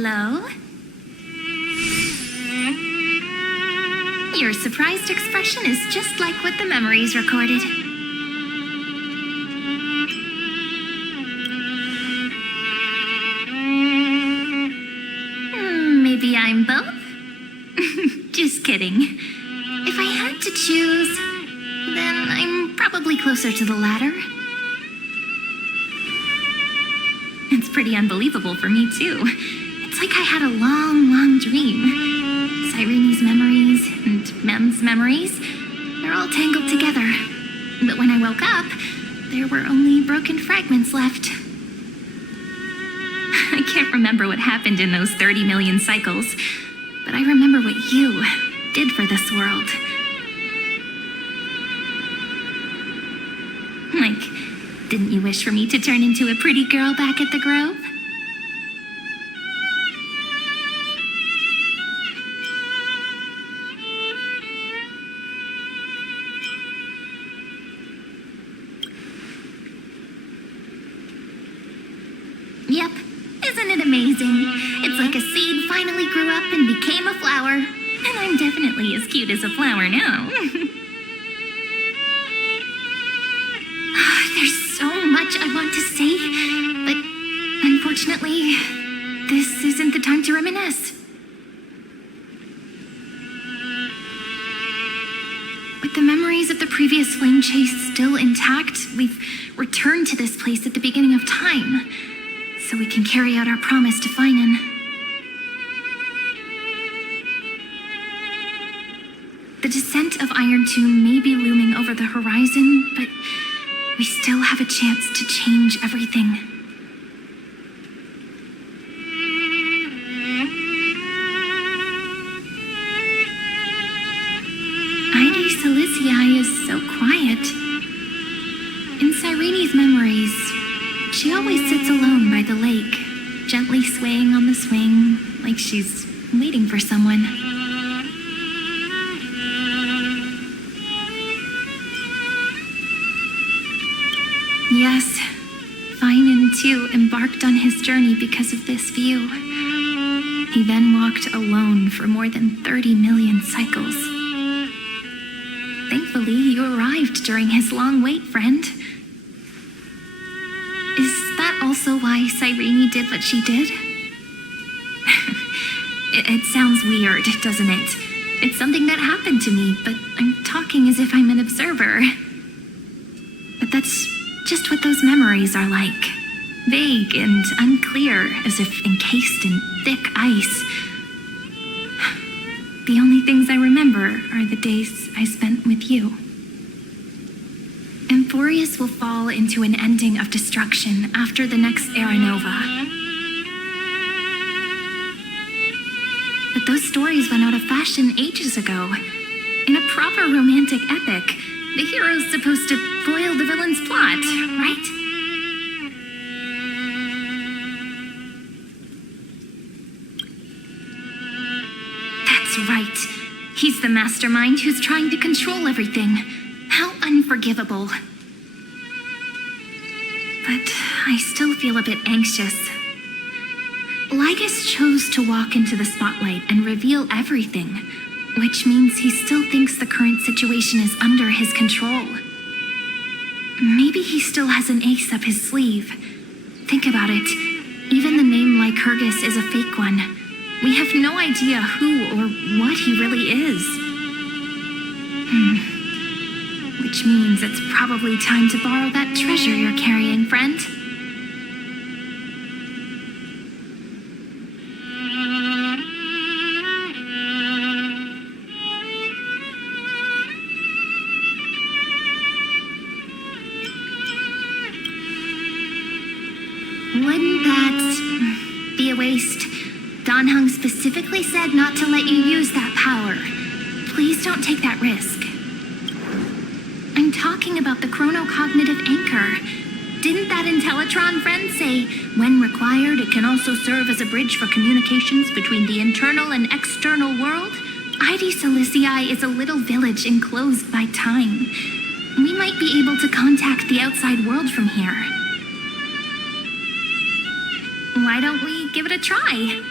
Hello? Your surprised expression is just like what the memories recorded. Maybe I'm both? Just kidding. If I had to choose, then I'm probably closer to the latter. It's pretty unbelievable for me, too. It's like I had a long, long dream. Cyrene's memories and Mem's memories, they're all tangled together. But when I woke up, there were only broken fragments left. I can't remember what happened in those 30 million cycles, but I remember what you did for this world. Like, didn't you wish for me to turn into a pretty girl back at the Grove? Yep. Isn't it amazing? It's like a seed finally grew up and became a flower. And I'm definitely as cute as a flower now. There's so much I want to say, but unfortunately, this isn't the time to reminisce. With the memories of the previous flame chase still intact, we've returned to this place at the beginning of time, so we can carry out our promise to Finan. The descent of Iron Tomb may be looming over the horizon, but we still have a chance to change everything. Ide Silicii is so quiet. In Cyrene's memories, she always sits alone by the lake, gently swaying on the swing, like she's waiting for someone. Yes, Finan too embarked on his journey because of this view. He then walked alone for more than 30 million cycles. Thankfully, you arrived during his long wait, friend. Is that also why Cyrene did what she did? It sounds weird, doesn't it? It's something that happened to me, but I'm talking as if I'm an observer. But that's just what those memories are like. Vague and unclear, as if encased in thick ice. The only things I remember are the days I spent with you. Amphoreus will fall into an ending of destruction after the next era Nova. But those stories went out of fashion ages ago. In a proper romantic epic, the hero's supposed to foil the villain's plot, right? That's right. He's the mastermind who's trying to control everything. How unforgivable. But I still feel a bit anxious. Lygus chose to walk into the spotlight and reveal everything, which means he still thinks the current situation is under his control. Maybe he still has an ace up his sleeve. Think about it. Even the name Lycurgus is a fake one. We have no idea who or what he really is. Which means it's probably time to borrow that treasure you're carrying, friend. Wouldn't that be a waste? Danheng specifically said not to let you use that power. Please don't take that risk. I'm talking about the chronocognitive anchor. Didn't that Intellitron friend say, when required, it can also serve as a bridge for communications between the internal and external world? Ide Silicii is a little village enclosed by time. We might be able to contact the outside world from here. Why don't we give it a try?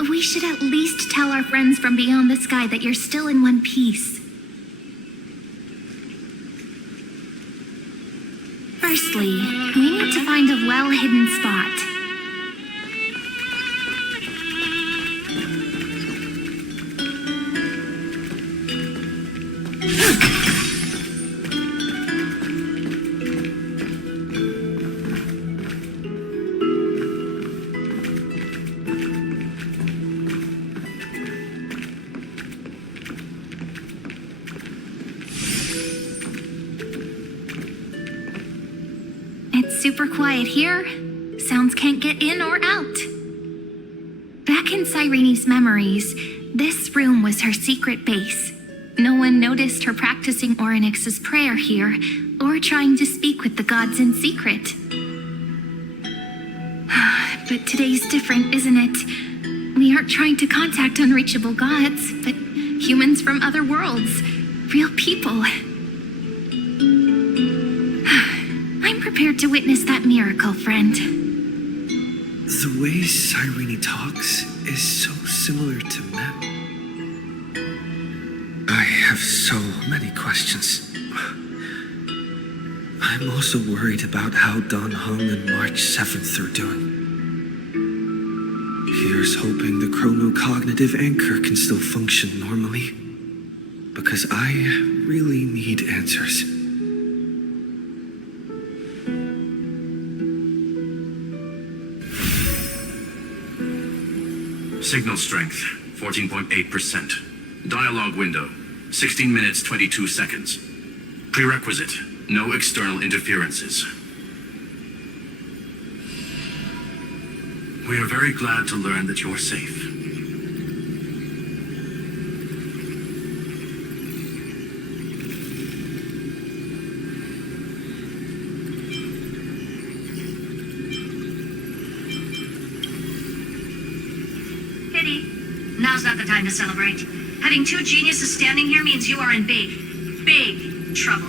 We should at least tell our friends from beyond the sky that you're still in one piece. Firstly, we need to find a well-hidden spot. It's super quiet here. Sounds can't get in or out. Back in Cyrene's memories, this room was her secret base. No one noticed her practicing Orynyx's prayer here, or trying to speak with the gods in secret. But today's different, isn't it? We aren't trying to contact unreachable gods, but humans from other worlds. Real people. I'm prepared to witness that miracle, friend. The way Cyrene talks is so similar to Mem. I have so many questions. I'm also worried about how Dan Heng and March 7th are doing. Here's hoping the chronocognitive anchor can still function normally. Because I really need answers. Signal strength, 14.8%. Dialogue window, 16 minutes, 22 seconds. Prerequisite, no external interferences. We are very glad to learn that you're safe. Now's not the time to celebrate. Having two geniuses standing here means you are in big trouble.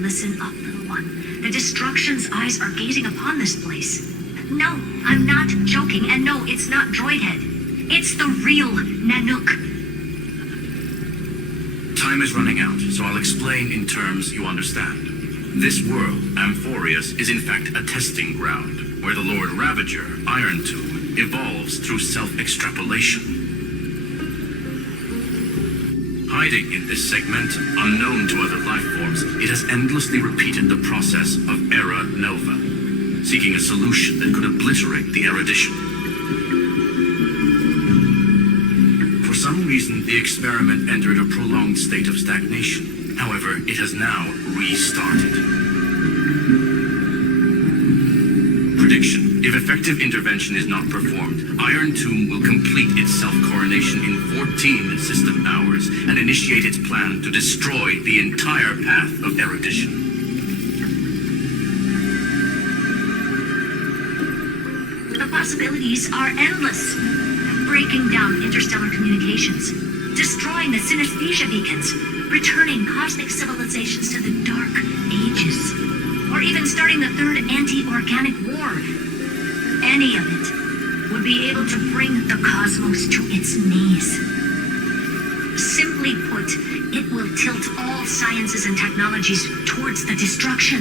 Listen up, little one. The Destruction's eyes are gazing upon this place. No, I'm not joking, and no, it's not Droidhead. It's the real Nanook. Time is running out, so I'll explain in terms you understand. This world, Amphoreus, is in fact a testing ground, where the Lord Ravager, Iron Tomb, evolves through self-extrapolation. Hiding in this segment, unknown to other life forms, it has endlessly repeated the process of Era Nova, seeking a solution that could obliterate the erudition. For some reason, the experiment entered a prolonged state of stagnation. However, it has now restarted. Prediction. If effective intervention is not performed, Iron Tomb will complete its self-coronation in 14 system hours and initiate its plan to destroy the entire path of erudition. The possibilities are endless. Breaking down interstellar communications, destroying the synesthesia beacons, returning cosmic civilizations to the Dark Ages, or even starting the third anti-organic war. Any of it would be able to bring the cosmos to its knees. Simply put, it will tilt all sciences and technologies towards the destruction.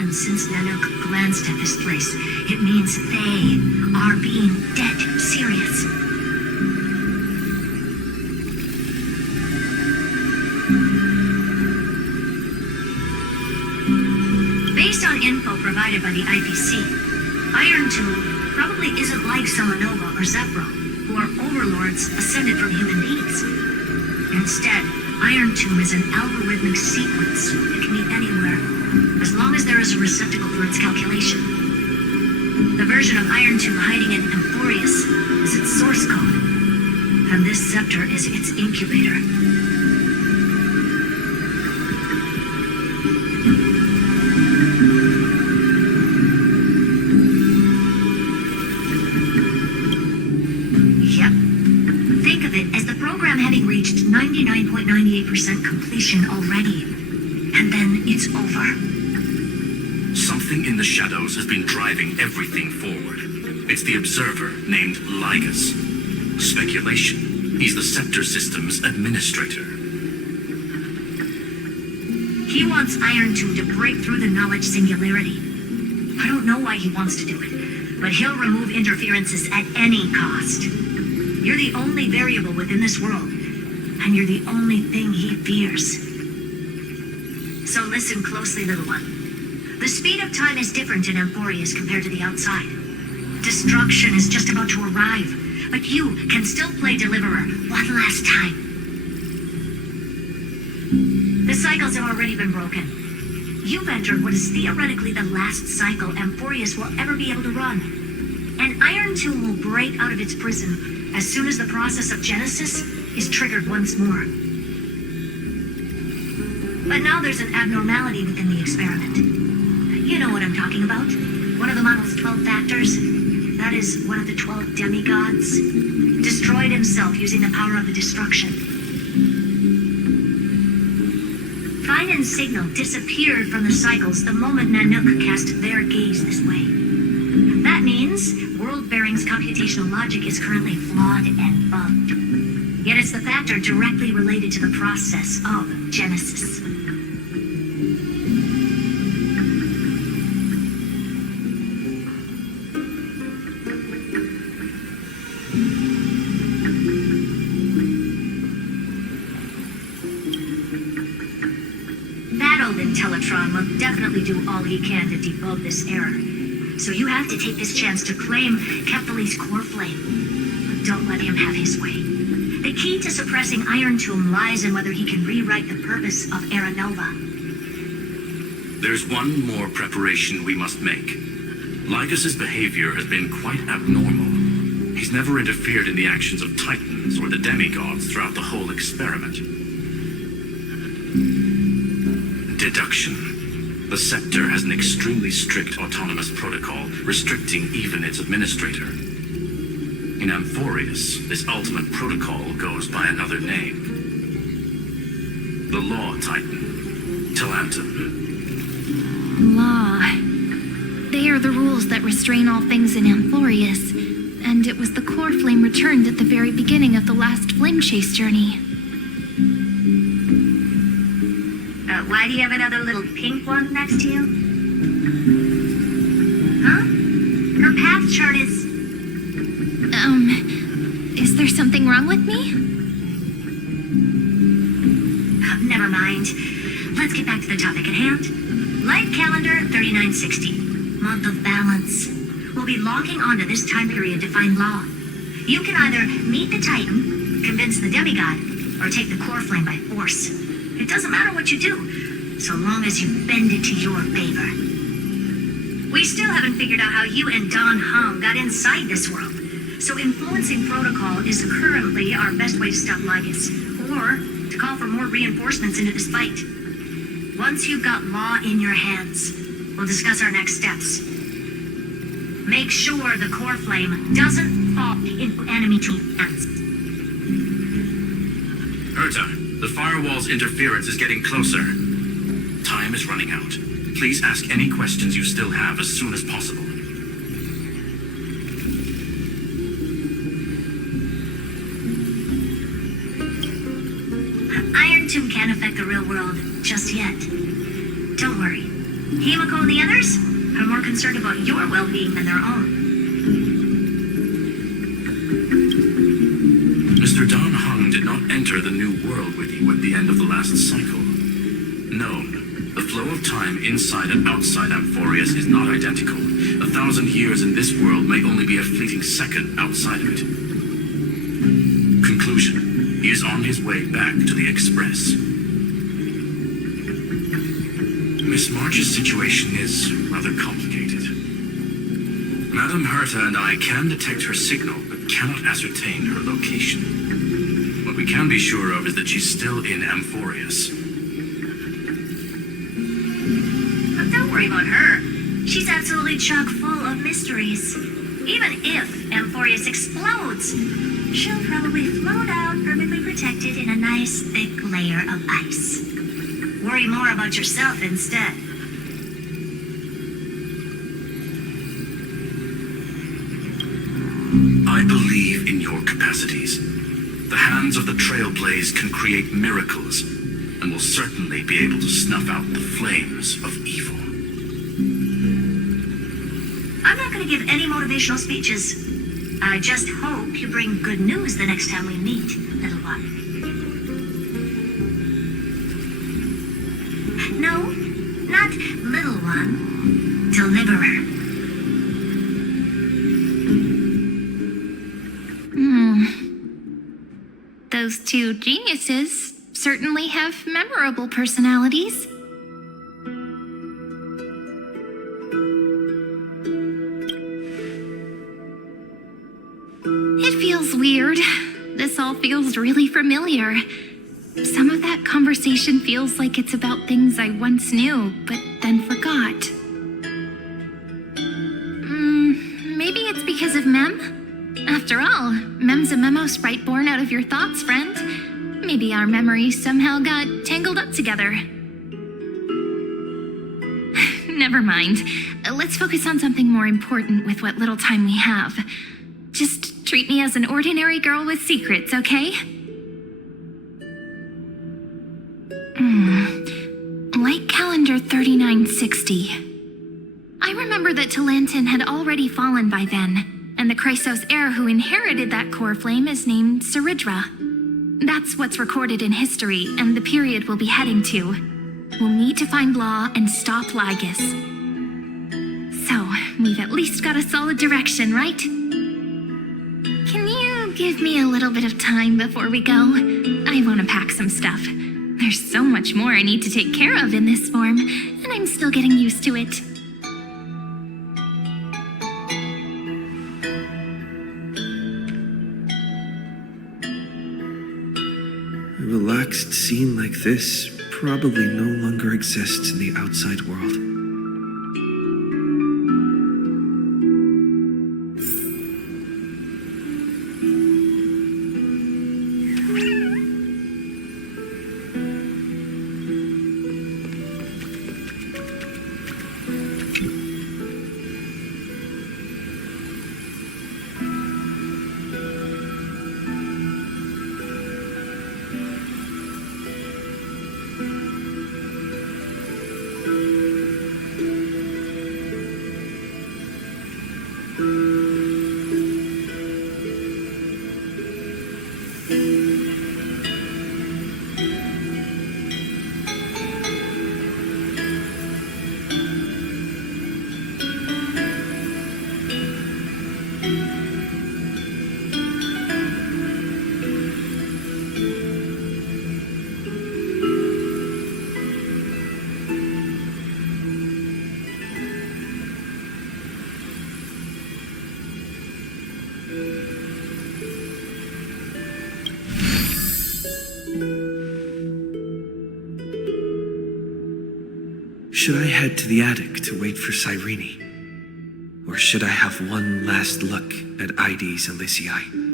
And since Nanook glanced at this place, it means they are being dead serious. Based on info provided by the IPC, Iron Tomb probably isn't like Nova or Zephyr, who are overlords ascended from human beings. Instead, Iron Tomb is an algorithmic sequence. It can be anywhere, as long as there is a receptacle for its calculation. The version of Iron Tomb hiding in Amphoreus is its source code, and this scepter is its incubator. Yep. Think of it as the program having reached 99.98% 98% completion already. And then it's over. Something in the shadows has been driving everything forward. It's the observer named Ligas. Speculation. He's the Scepter System's administrator. He wants Iron Tomb to break through the knowledge singularity. I don't know why he wants to do it, but he'll remove interferences at any cost. You're the only variable within this world, and you're the only thing he fears. So listen closely, little one. The speed of time is different in Amphoreus compared to the outside. Destruction is just about to arrive, but you can still play Deliverer one last time. The cycles have already been broken. You've entered what is theoretically the last cycle Amphoreus will ever be able to run. And Iron Tomb will break out of its prison as soon as the process of Genesis is triggered once more. But now there's an abnormality within the experiment. You know what I'm talking about. One of the model's 12 factors, that is one of the 12 demigods, destroyed himself using the power of the destruction. Fine and Signal disappeared from the cycles the moment Nanook cast their gaze this way. That means World Bearing's computational logic is currently flawed and bugged. Yet it's the factor directly related to the process of Genesis. Teletron will definitely do all he can to debug this error. So you have to take this chance to claim Kephal's core flame. But don't let him have his way. The key to suppressing Iron Tomb lies in whether he can rewrite the purpose of Era Nova. There's one more preparation we must make. Ligas's behavior has been quite abnormal. He's never interfered in the actions of Titans or the demigods throughout the whole experiment. Deduction. The Scepter has an extremely strict autonomous protocol, restricting even its administrator. In Amphoreus, this ultimate protocol goes by another name. The Law Titan. Talantum. Law. They are the rules that restrain all things in Amphoreus, and it was the core flame returned at the very beginning of the last flame chase journey. Why do you have another little pink one next to you? Huh? Her path chart Is there something wrong with me? Never mind. Let's get back to the topic at hand. Light calendar 3960. Month of balance. We'll be logging onto this time period to find Law. You can either meet the Titan, convince the demigod, or take the core flame by force. It doesn't matter what you do, so long as you bend it to your favor. We still haven't figured out how you and Don Hong got inside this world, so influencing protocol is currently our best way to stop Ligas, or to call for more reinforcements into this fight. Once you've got Law in your hands, we'll discuss our next steps. Make sure the core flame doesn't fall into enemy hands. Herta, the firewall's interference is getting closer. Time is running out. Please ask any questions you still have as soon as possible. Iron Tomb can't affect the real world just yet. Don't worry. Himiko and the others are more concerned about your well-being than their own. Mr. Don Hung did not enter the new world with you at the end of the last cycle. Known, the flow of time inside and outside Amphoreus is not identical. 1,000 years in this world may only be a fleeting second outside of it. Conclusion. He is on his way back to the Express. Miss March's situation is rather complicated. Madame Herta and I can detect her signal, but cannot ascertain her location. What we can be sure of is that she's still in Amphoreus. But don't worry about her. She's absolutely chock full of mysteries. Even if Amphoreus explodes, she'll probably float out perfectly protected in a nice thick layer of ice. Worry more about yourself instead. I believe in your capacities. The hands of the Trailblaze can create miracles, and will certainly be able to snuff out the flames of evil. I'm not going to give any motivational speeches. I just hope you bring good news the next time we meet, little one. No, not little one. Deliverer. Those two geniuses certainly have memorable personalities. It feels weird. This all feels really familiar. Some of that conversation feels like it's about things I once knew, but then forgot. Maybe it's because of Mem? After all, Mem's a memo sprite born out of your thoughts, friend. Maybe our memories somehow got tangled up together. Never mind. Let's focus on something more important with what little time we have. Just treat me as an ordinary girl with secrets, okay? Like calendar 3960. I remember that Talantin had already fallen by then, and the Chrysos heir who inherited that core flame is named Seridra. That's what's recorded in history, and the period we'll be heading to. We'll need to find Law and stop Lygus. So, we've at least got a solid direction, right? Can you give me a little bit of time before we go? I want to pack some stuff. There's so much more I need to take care of in this form, and I'm still getting used to it. A relaxed scene like this probably no longer exists in the outside world. Should I head to the attic to wait for Cyrene? Or should I have one last look at Ides and Lyciae?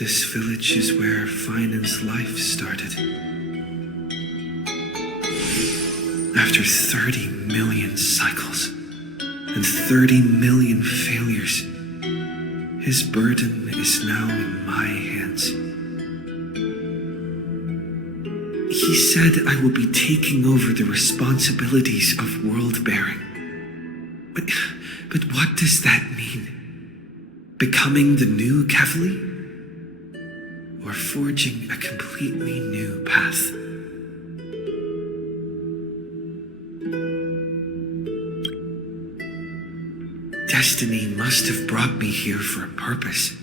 This village is where Finan's life started. After 30 million cycles and 30 million failures, his burden is now in my hands. He said I will be taking over the responsibilities of world-bearing. But what does that mean? Becoming the new Kevli? Or forging a completely new path? Destiny must have brought me here for a purpose.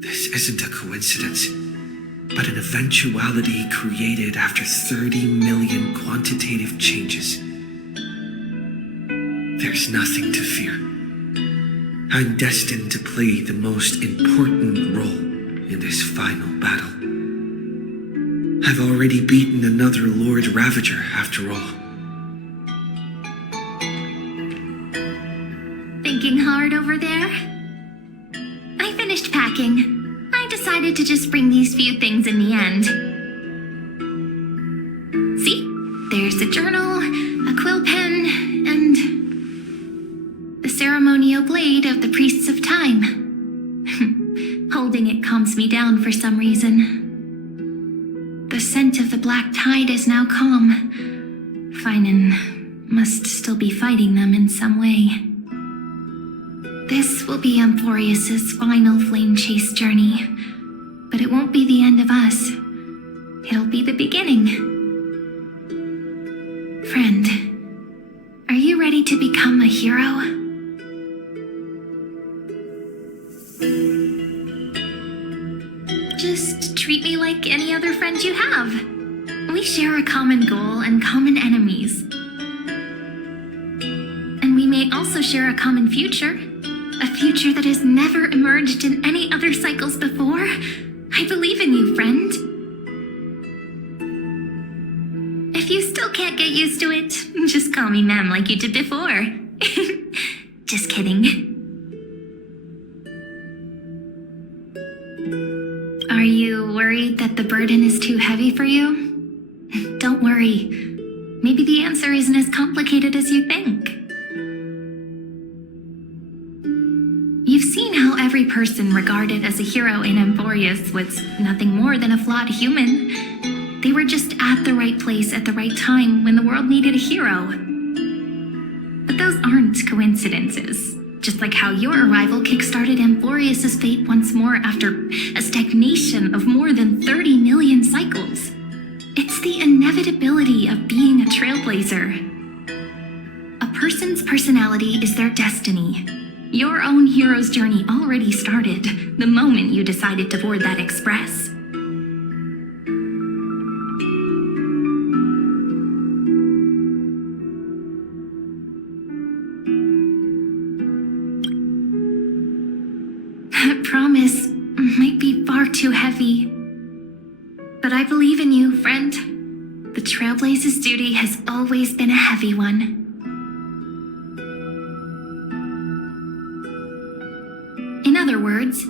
This isn't a coincidence, but an eventuality created after 30 million quantitative changes. There's nothing to fear. I'm destined to play the most important role in this final battle. I've already beaten another Lord Ravager, after all. Thinking hard over there? I finished packing. I decided to just bring these few things in the end. See? There's a journal, a quill pen, and the ceremonial blade of the Priests of Time. Holding it calms me down for some reason. The scent of the black tide is now calm. Finan must still be fighting them in some way. This will be Amphoreus' final flame chase journey, but it won't be the end of us. It'll be the beginning. Friend, are you ready to become a hero? Just treat me like any other friend you have. We share a common goal and common enemies. And we may also share a common future. A future that has never emerged in any other cycles before. I believe in you, friend. If you still can't get used to it, just call me ma'am like you did before. Just kidding. Are you worried that the burden is too heavy for you? Don't worry. Maybe the answer isn't as complicated as you think. You've seen how every person regarded as a hero in Amphoreus was nothing more than a flawed human. They were just at the right place at the right time when the world needed a hero. But those aren't coincidences. Just like how your arrival kickstarted Amphoreus' fate once more after a stagnation of more than 30 million cycles. It's the inevitability of being a trailblazer. A person's personality is their destiny. Your own hero's journey already started the moment you decided to board that express. That promise might be far too heavy. But I believe in you, friend. The Trailblaze's duty has always been a heavy one. In other words,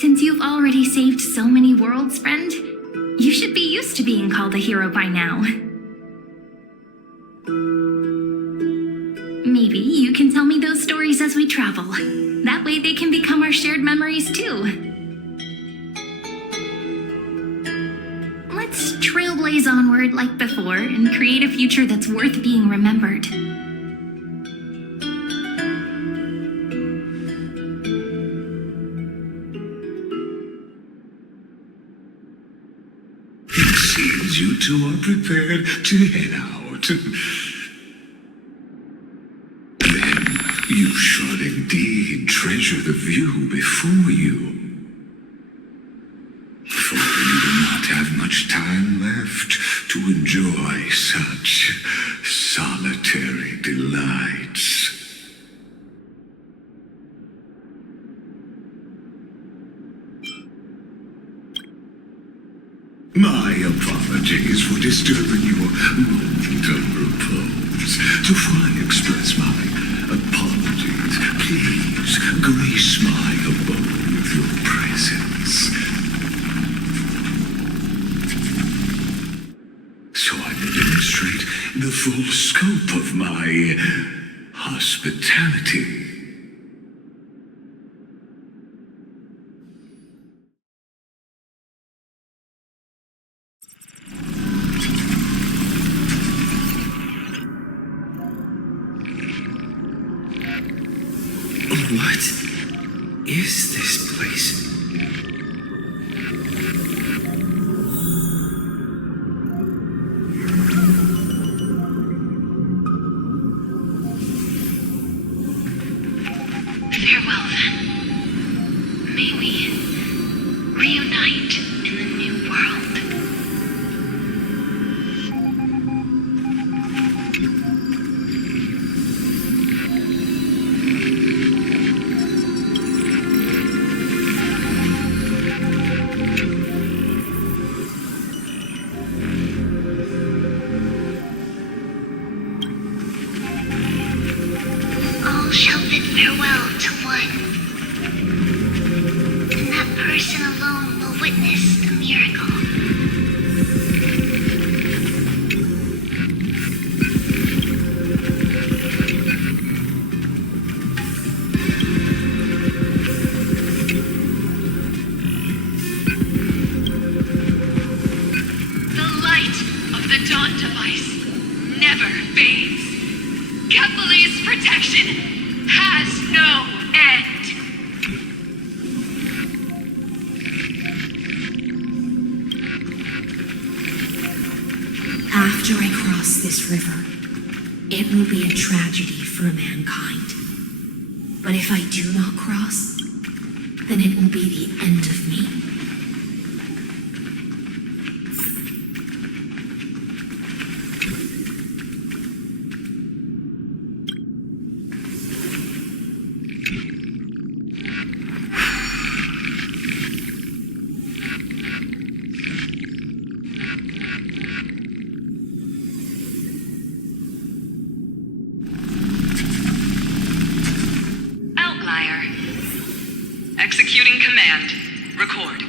since you've already saved so many worlds, friend, you should be used to being called a hero by now. Maybe you can tell me those stories as we travel. That way they can become our shared memories too. Let's trailblaze onward like before and create a future that's worth being remembered. It seems you two are prepared to head out. Then you should indeed treasure the view before you. For you do not have much time left to enjoy such solitary delights. My apologies for disturbing your moment of repose. Before I express my apologies, please grace my abode with your presence, so I may demonstrate the full scope of my hospitality. What is this place? Farewell, then. May we reunite in the new world. All shall bid farewell to one, and that person alone will witness the miracle. The light of the dawn device never fades. Kepler's protection has no end. After I cross this river, it will be a tragedy for mankind. But if I do not cross, then it will be the end of me. Outlier. Executing command. Record.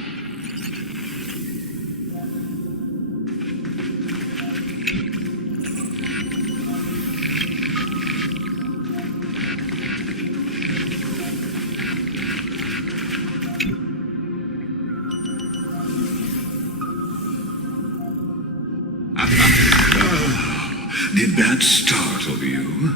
Did that startle you?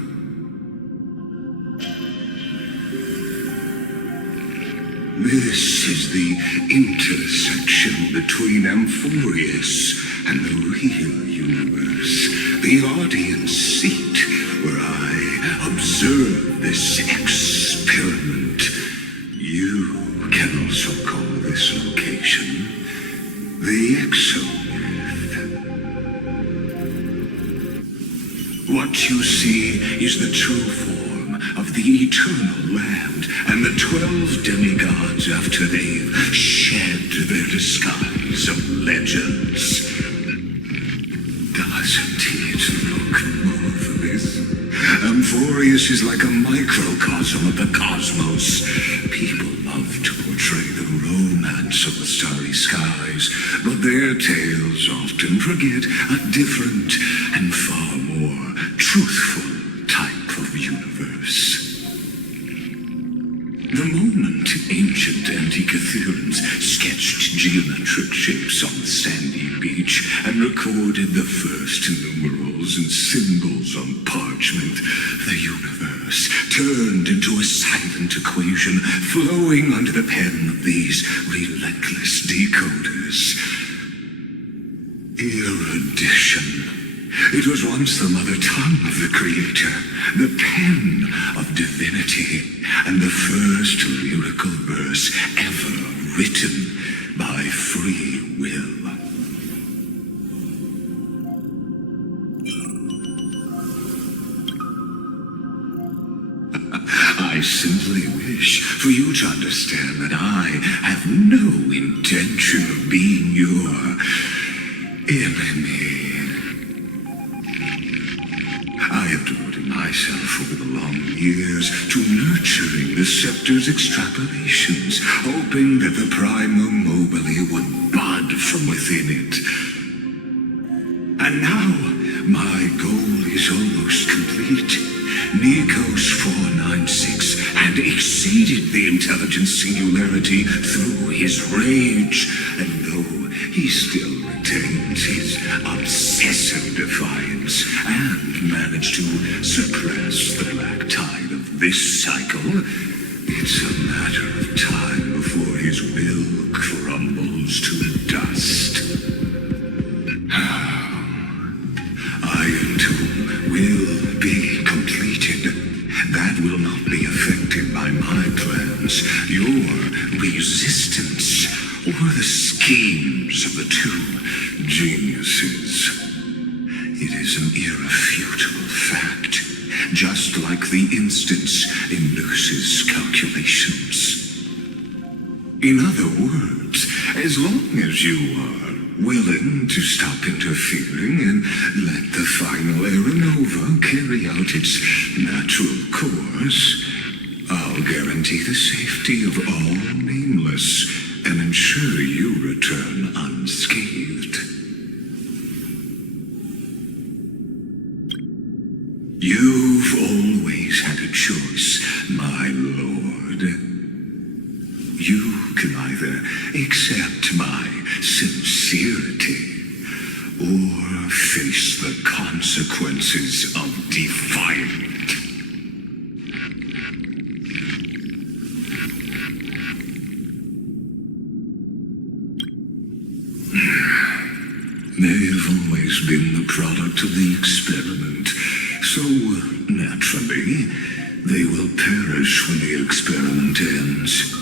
This is the intersection between Amphoreus and the real universe. The audience seat where I observe this experiment. You can also call this location the exomyth. What you see is the true form of the eternal land and the 12 demigods after they've shed their disguise of legends. Doesn't it look marvelous? Amphoreus is like a microcosm of the cosmos. People love to portray the romance of the starry skies, but their tales often forget a different and far more truthful type of universe. The moment ancient Antikytherians sketched geometric shapes on the sandy beach and recorded the first numerals and symbols on parchment, the universe turned into a silent equation flowing under the pen of these relentless decoders. Erudition. It was once the mother tongue of the Creator, the pen of divinity, and the first lyrical verse ever written by free will. I simply wish for you to understand that I have no intention of being your enemy. I have devoted myself over the long years to nurturing the scepter's extrapolations, hoping that the Prima Mobile would bud from within it. And now, my goal is almost complete. Nikos 496 had exceeded the intelligence singularity through his rage, and though he still retains his obsessive defiance and managed to suppress the black tide of this cycle, It's a matter of time before his will crumbles to dust. Iron Tomb will be completed. That will not be affected by my plans, your resistance, or the schemes of the two geniuses. It is an irrefutable fact, just like the instance in Luce's calculations. In other words, as long as you are willing to stop interfering and let the final Aeronova carry out its natural course, I'll guarantee the safety of all nameless and ensure you return unscathed. You've always had a choice, my lord. You can either accept my sincerity or face the consequences of defilement. They've always been the product of the experiment, so naturally, they will perish when the experiment ends.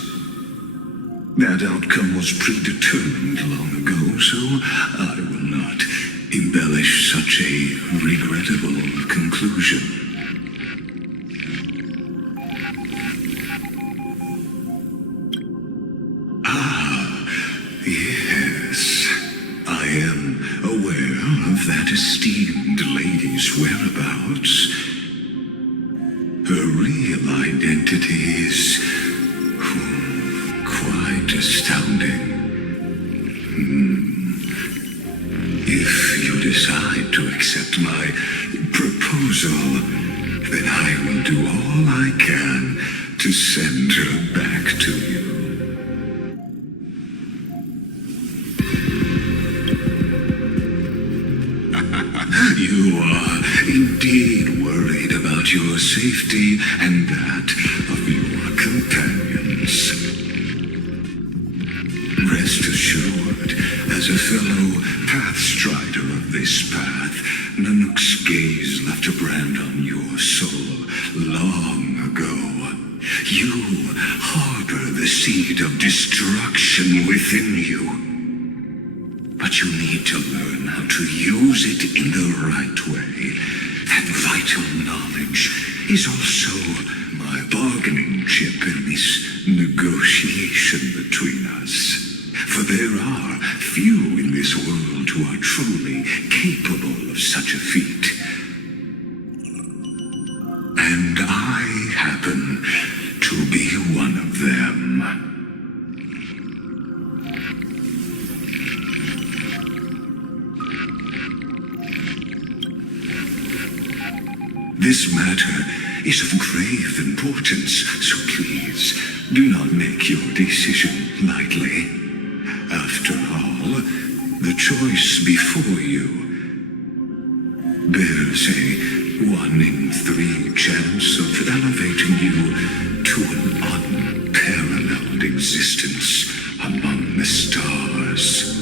That outcome was predetermined long ago, so I will not embellish such a regrettable conclusion. Ah, yes. I am aware of that esteemed lady's whereabouts. Her real identity is quite astounding. If you decide to accept my proposal, then I will do all I can to send her back to you. You are indeed worried about your safety and that of your companions. Rest assured, as a fellow pathstrider of this path, Nanook's gaze left a brand on your soul long ago. You harbor the seed of destruction within you. But you need to learn how to use it in the right way. That vital knowledge is also my bargaining chip in this negotiation between us. For there are few in this world who are truly capable of such a feat. And I happen to be one of them. This matter is of grave importance, so please do not make your decision lightly. After all, the choice before you bears a 1 in 3 chance of elevating you to an unparalleled existence among the stars.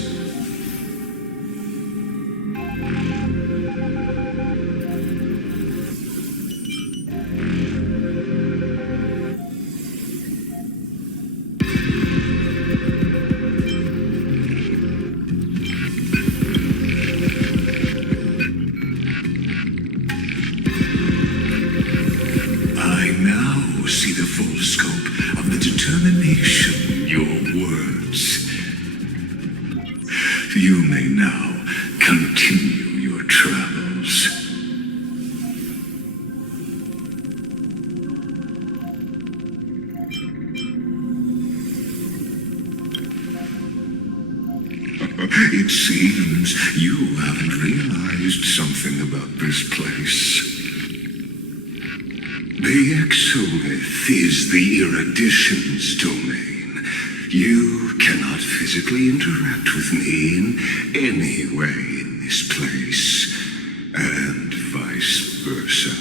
You may now continue your travels. It seems you haven't realized something about this place. The Exolith is the erudition's domain. You cannot physically interact with me in any way in this place, and vice versa.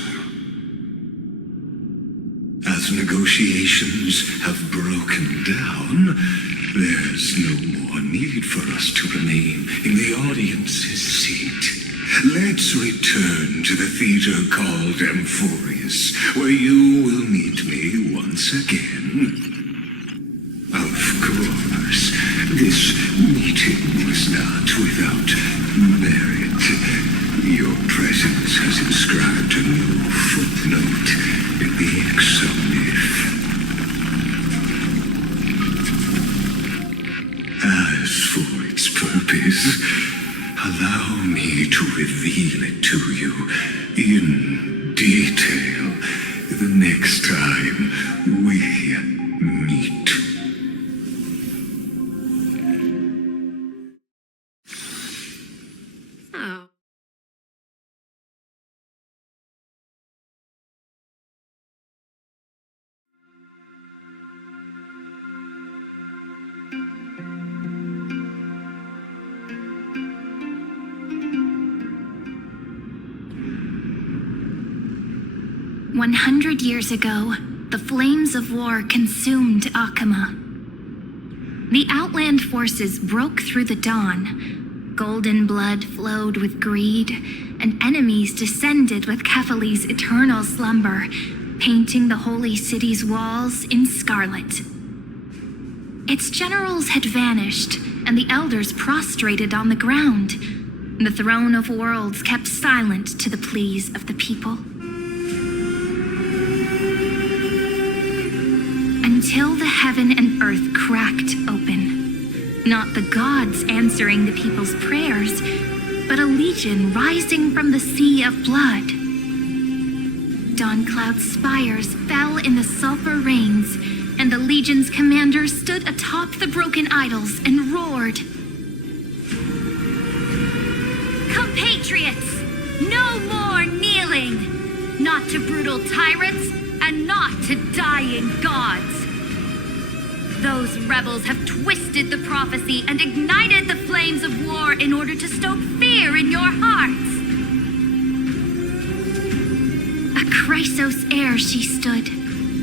as negotiations have broken down, there's no more need for us to remain in the audience's seat. Let's return to the theater called Amphoreus, where you will meet me once again. Of course, this meeting was not without merit. Your presence has inscribed a new footnote in the exomyth. As for its purpose, allow me to reveal it to you in detail the next time we meet. Oh. 100 years ago, the flames of war consumed Akama. The Outland forces broke through the dawn. Golden blood flowed with greed, and enemies descended with Kephali's eternal slumber, painting the holy city's walls in scarlet. Its generals had vanished, and the elders prostrated on the ground. The throne of worlds kept silent to the pleas of the people. Until the heaven and earth cracked open. Not the gods answering the people's prayers, but a legion rising from the sea of blood. Dawn Cloud's spires fell in the sulfur rains, and the legion's commanders stood atop the broken idols and roared. Compatriots, no more kneeling! Not to brutal tyrants, and not to dying gods! Those rebels have twisted the prophecy and ignited the flames of war in order to stoke fear in your hearts. A Chrysos heir she stood,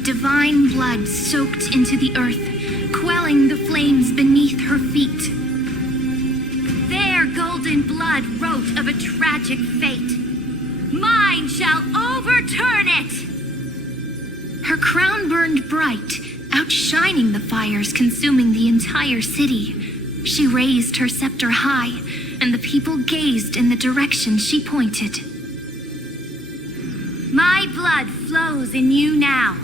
divine blood soaked into the earth, quelling the flames beneath her feet. Their golden blood wrote of a tragic fate. Mine shall overturn it! Her crown burned bright, outshining the fires consuming the entire city. She raised her scepter high, and the people gazed in the direction she pointed. My blood flows in you now.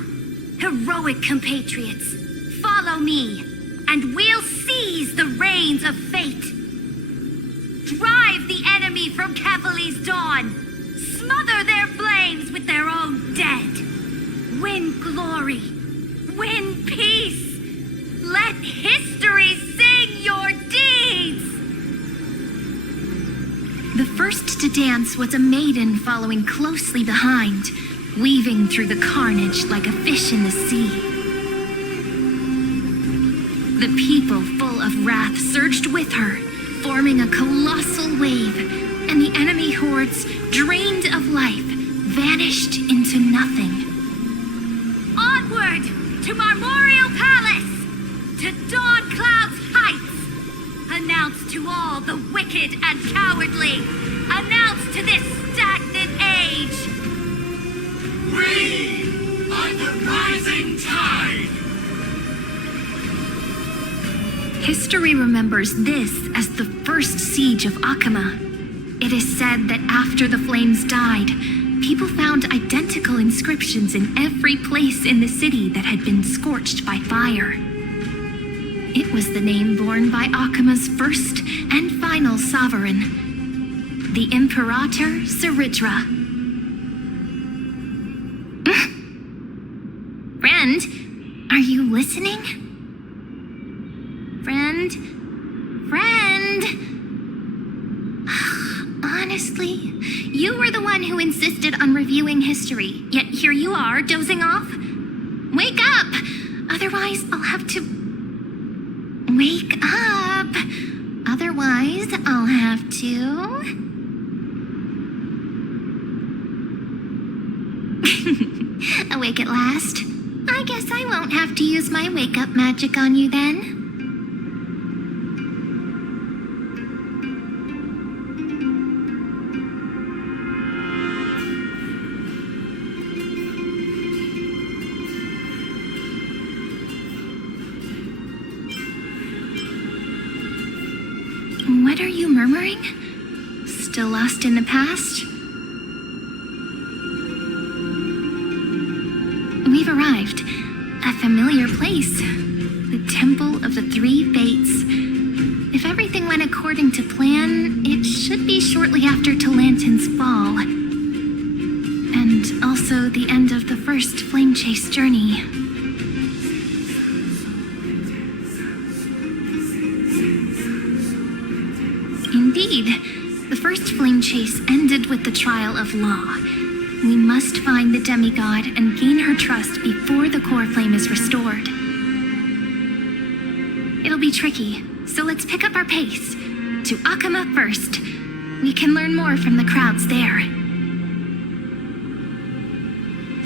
Heroic compatriots, follow me, and we'll seize the reins of fate. Drive the enemy from Kephali's dawn. Smother their flames with their own dead. Win glory. Win peace! Let history sing your deeds! The first to dance was a maiden following closely behind, weaving through the carnage like a fish in the sea. The people, full of wrath, surged with her, forming a colossal wave, and the enemy hordes, drained of life, vanished into nothing. Onward! To Marmoreal Palace! To Dawn Cloud's heights! Announce to all the wicked and cowardly! Announce to this stagnant age! We are the rising tide! History remembers this as the first siege of Akama. It is said that after the flames died, people found identical inscriptions in every place in the city that had been scorched by fire. It was the name borne by Akama's first and final sovereign, the Imperator Seridra. Friend, are you listening? Friend? Honestly, you were the one who insisted on reviewing history, yet here you are, dozing off. Wake up! Otherwise, I'll have to... Wake up! Otherwise, I'll have to... Awake at last? I guess I won't have to use my wake-up magic on you then. What are you murmuring? Still lost in the past? We've arrived. A familiar place. The Temple of the Three Fates. If everything went according to plan, it should be shortly after Talantin's fall. And also the end of the first flame chase journey. Indeed, the first flame chase ended with the trial of Law. We must find the demigod and gain her trust before the core flame is restored. It'll be tricky, so let's pick up our pace. To Akama first. We can learn more from the crowds there.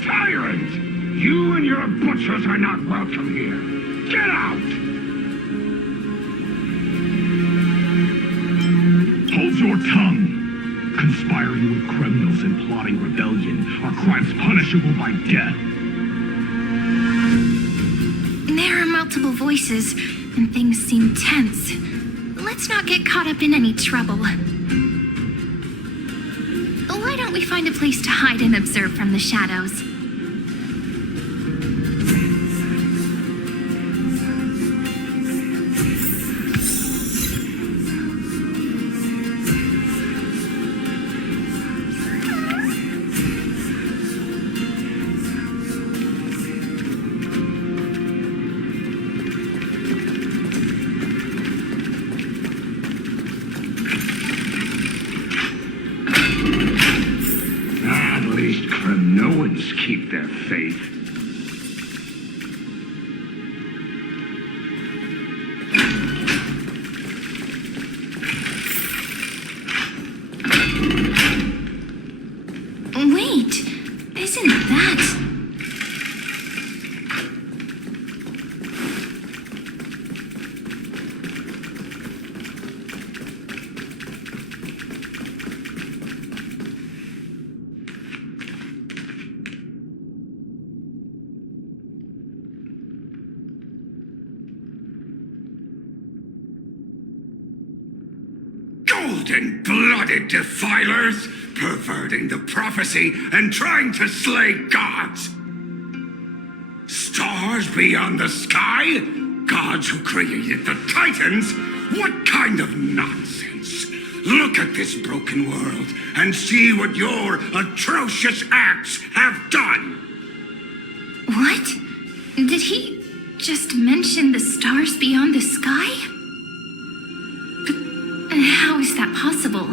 Tyrant! You and your butchers are not welcome here. Get out! Hold your tongue! Conspiring with criminals and plotting rebellion are crimes punishable by death. There are multiple voices, and things seem tense. Let's not get caught up in any trouble. Why don't we find a place to hide and observe from the shadows? Keep their faith. Wait, isn't that... Golden-blooded defilers, perverting the prophecy and trying to slay gods. Stars beyond the sky? Gods who created the Titans? What kind of nonsense? Look at this broken world and see what your atrocious acts have done. What? Did he just mention the stars beyond the sky? How is that possible?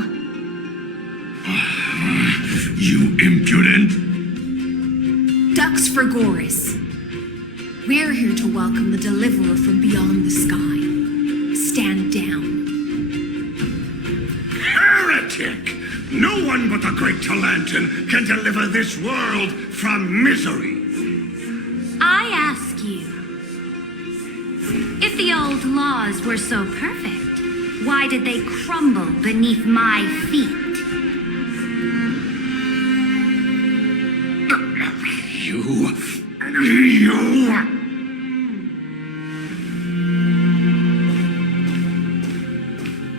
You impudent! Dux for Goris. We're here to welcome the deliverer from beyond the sky. Stand down. Heretic! No one but the great Talantin can deliver this world from misery. I ask you, if the old laws were so perfect, why did they crumble beneath my feet? You...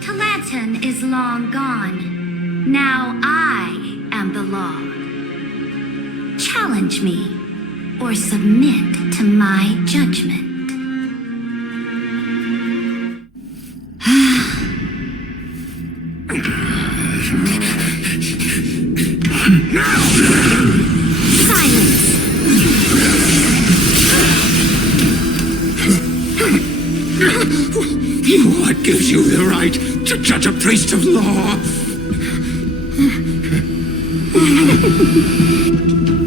Talantin is long gone. Now I am the law. Challenge me, or submit to my judgment. Silence! What gives you the right to judge a priest of law?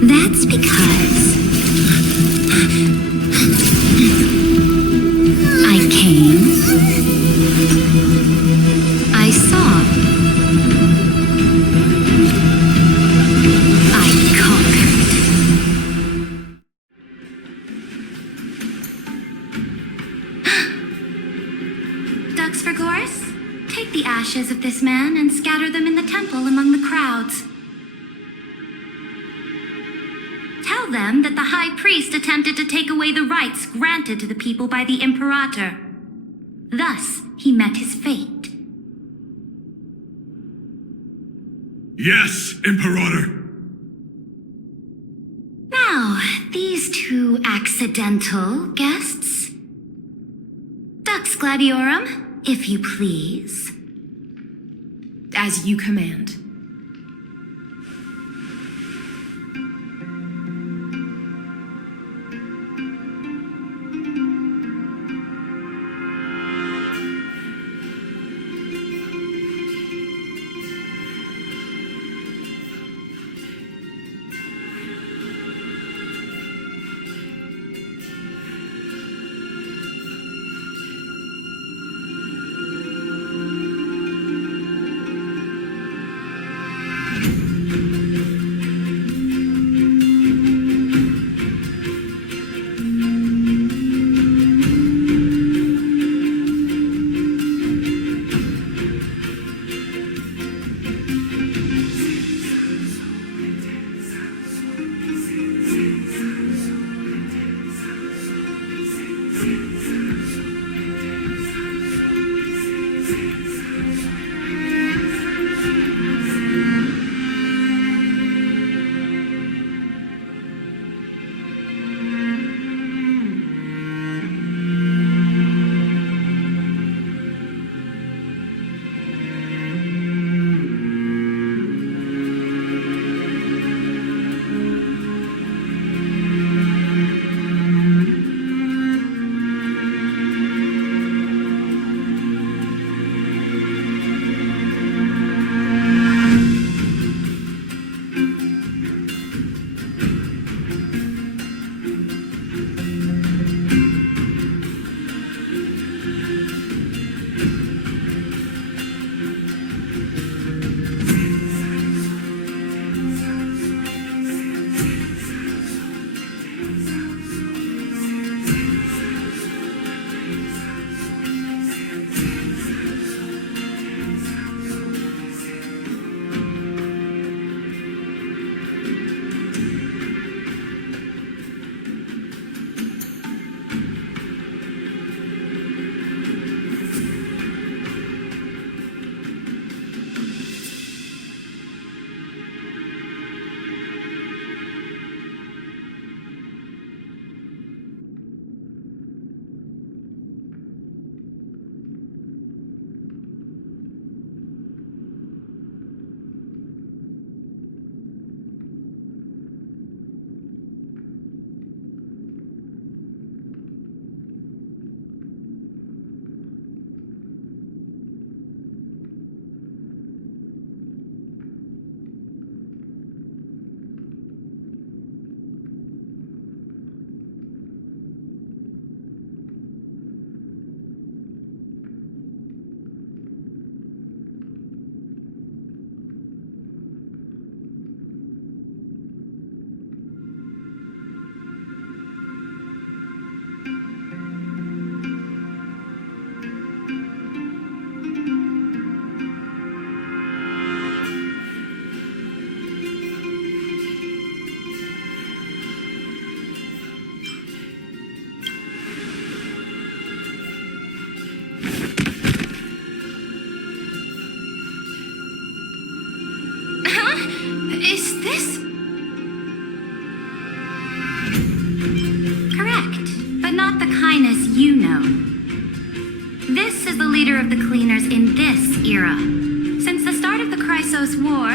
That's because I came, I saw, I conquered. Take the ashes of this man and scatter them in the temple among the crowds. Tell them that the high priest attempted to take away the rights granted to the people by the Imperator. Thus, he met his fate. Yes, Imperator. Now, these two accidental guests. Dux Gladiorum, if you please. As you command.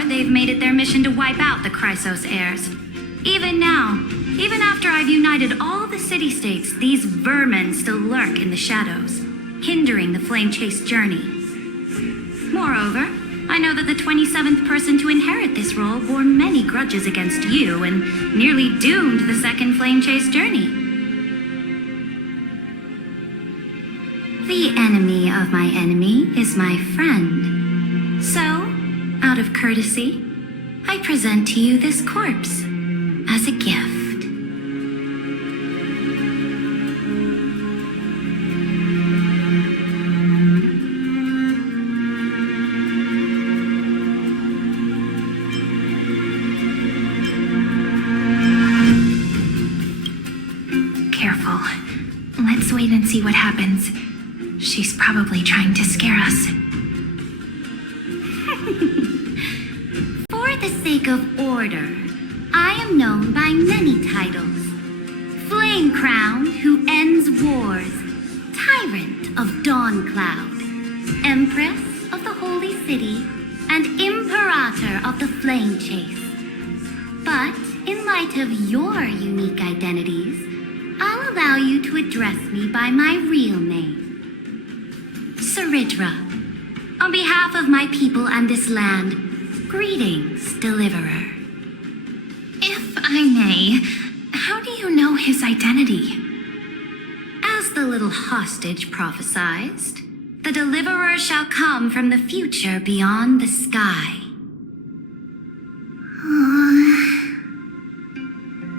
They've made it their mission to wipe out the Chrysos heirs. Even now, even after I've united all the city-states, these vermin still lurk in the shadows, hindering the flame-chase journey. Moreover, I know that the 27th person to inherit this role bore many grudges against you and nearly doomed the second flame-chase journey. The enemy of my enemy is my friend. So, out of courtesy, I present to you this corpse as a gift. Let's wait and see what happens. She's probably trying to scare us. For the sake of order, I am known by many titles. Flame Crown, who ends wars. Tyrant of Dawn Cloud. Empress of the Holy City. And Imperator of the Flame Chase. But in light of your unique identities, I'll allow you to address me by my real name. Saridra. On behalf of my people and this land, greetings, Deliverer. If I may, how do you know his identity? As the little hostage prophesied, the Deliverer shall come from the future beyond the sky.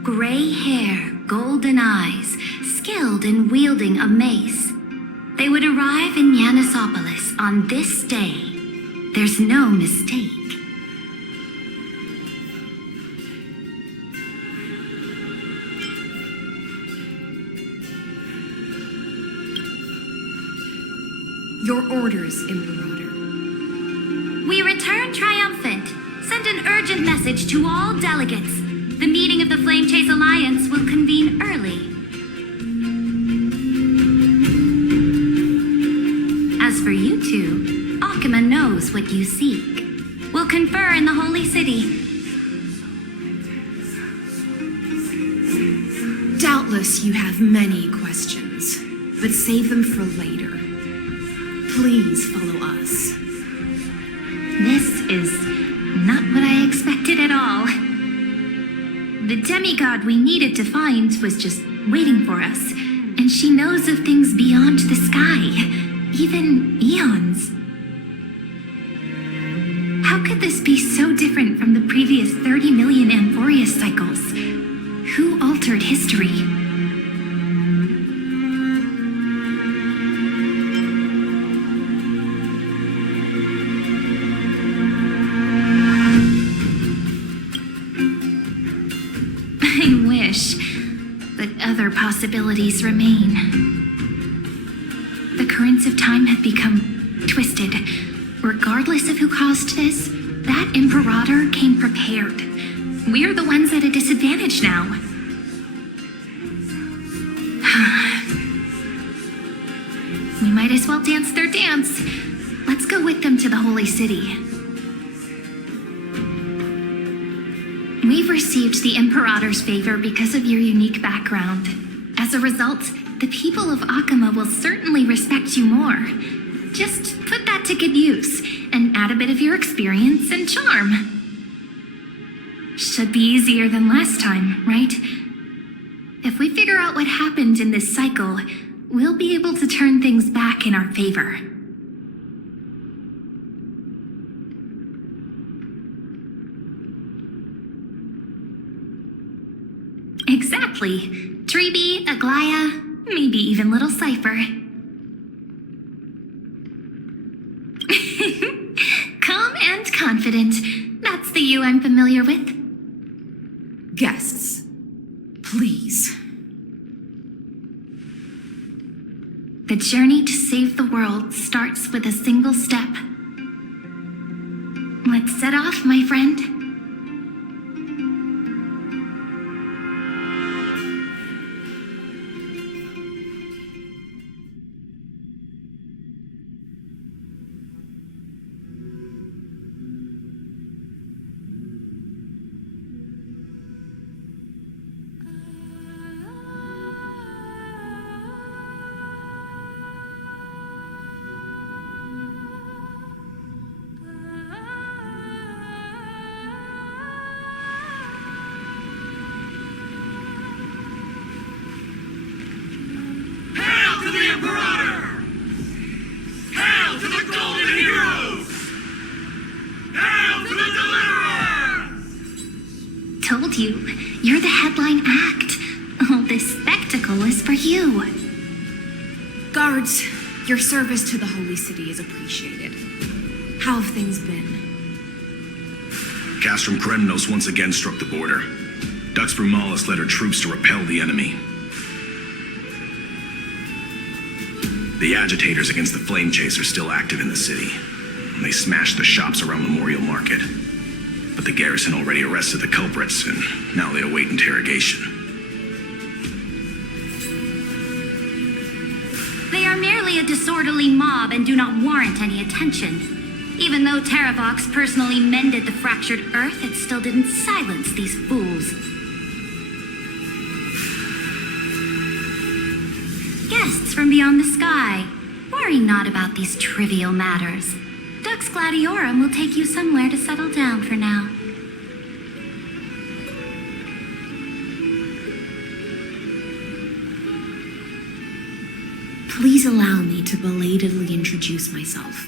Gray hair, golden eyes, skilled in wielding a mace. They would arrive in Yanisopolis on this day. There's no mistake. Your orders, Imperator. We return triumphant. Send an urgent message to all delegates. The meeting of the Flame Chase Alliance will convene early. As for you two, Akima knows what you seek. We'll confer in the Holy City. Doubtless you have many questions, but save them for later. Please follow us. This is not what I expected at all. The demigod we needed to find was just waiting for us, and she knows of things beyond the sky, even eons. How could this be so different from the previous 30 million Amphoreus cycles? Who altered history? But other possibilities remain. The currents of time have become twisted. Regardless of who caused this, that Imperator came prepared. We're the ones at a disadvantage now. We might as well dance their dance. Let's go with them to the Holy City. We've received the Imperator's favor because of your unique background. As a result, the people of Akima will certainly respect you more. Just put that to good use, and add a bit of your experience and charm. Should be easier than last time, right? If we figure out what happened in this cycle, we'll be able to turn things back in our favor. Exactly. Treeby, Aglaya, maybe even little Cypher. Calm and confident. That's the you I'm familiar with. Guests, please. The journey to save the world starts with a single step. Let's set off, my friend. Told you, you're the headline act. All this spectacle is for you. Guards, your service to the Holy City is appreciated. How have things been? Gas from Kremnos once again struck the border. Dux Brumalis led her troops to repel the enemy. The agitators against the Flame Chase are still active in the city. They smashed the shops around Memorial Market. But the garrison already arrested the culprits, and now they await interrogation. They are merely a disorderly mob and do not warrant any attention. Even though Terravox personally mended the fractured earth, it still didn't silence these fools. Guests from beyond the sky, worry not about these trivial matters. Dux Gladiorum will take you somewhere to settle down for now. Please allow me to belatedly introduce myself.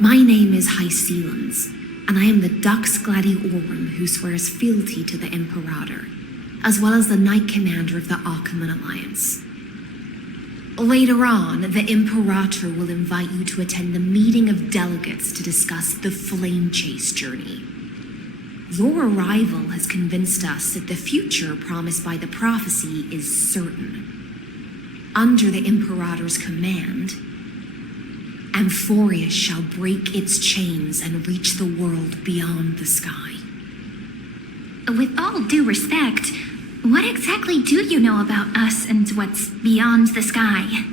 My name is Hycelans, and I am the Dux Gladiorum who swears fealty to the Imperator, as well as the Knight Commander of the Achaemenid Alliance. Later on, the Imperator will invite you to attend the meeting of delegates to discuss the Flame Chase journey. Your arrival has convinced us that the future promised by the prophecy is certain. Under the Imperator's command, Amphoreus shall break its chains and reach the world beyond the sky. With all due respect, what exactly do you know about us and what's beyond the sky?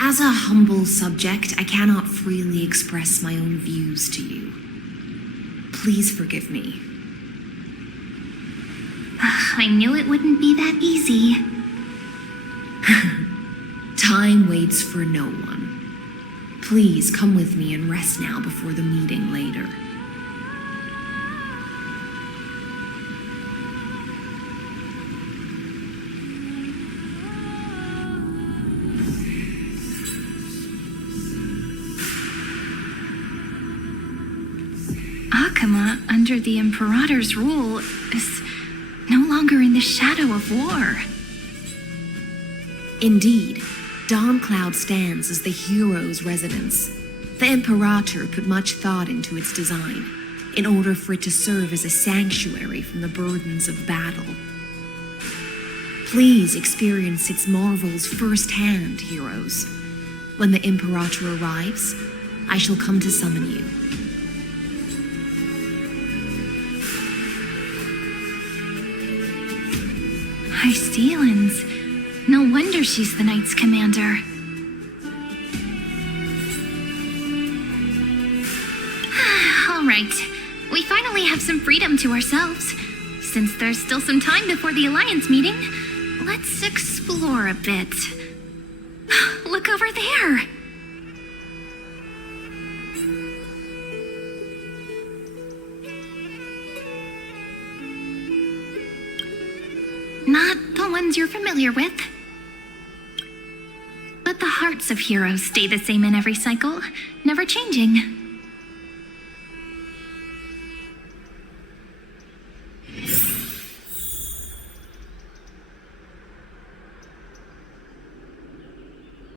As a humble subject, I cannot freely express my own views to you. Please forgive me. I knew it wouldn't be that easy. Time waits for no one. Please come with me and rest now before the meeting later. Akama, under the Imperator's rule, is no longer in the shadow of war. Indeed, Dawncloud stands as the hero's residence. The Imperator put much thought into its design, in order for it to serve as a sanctuary from the burdens of battle. Please experience its marvels firsthand, heroes. When the Imperator arrives, I shall come to summon you. Hycelans. No wonder she's the Knight's commander. All right. We finally have some freedom to ourselves. Since there's still some time before the Alliance meeting, let's explore a bit. Look over there! Not the ones you're familiar with. But the hearts of heroes stay the same in every cycle, never changing.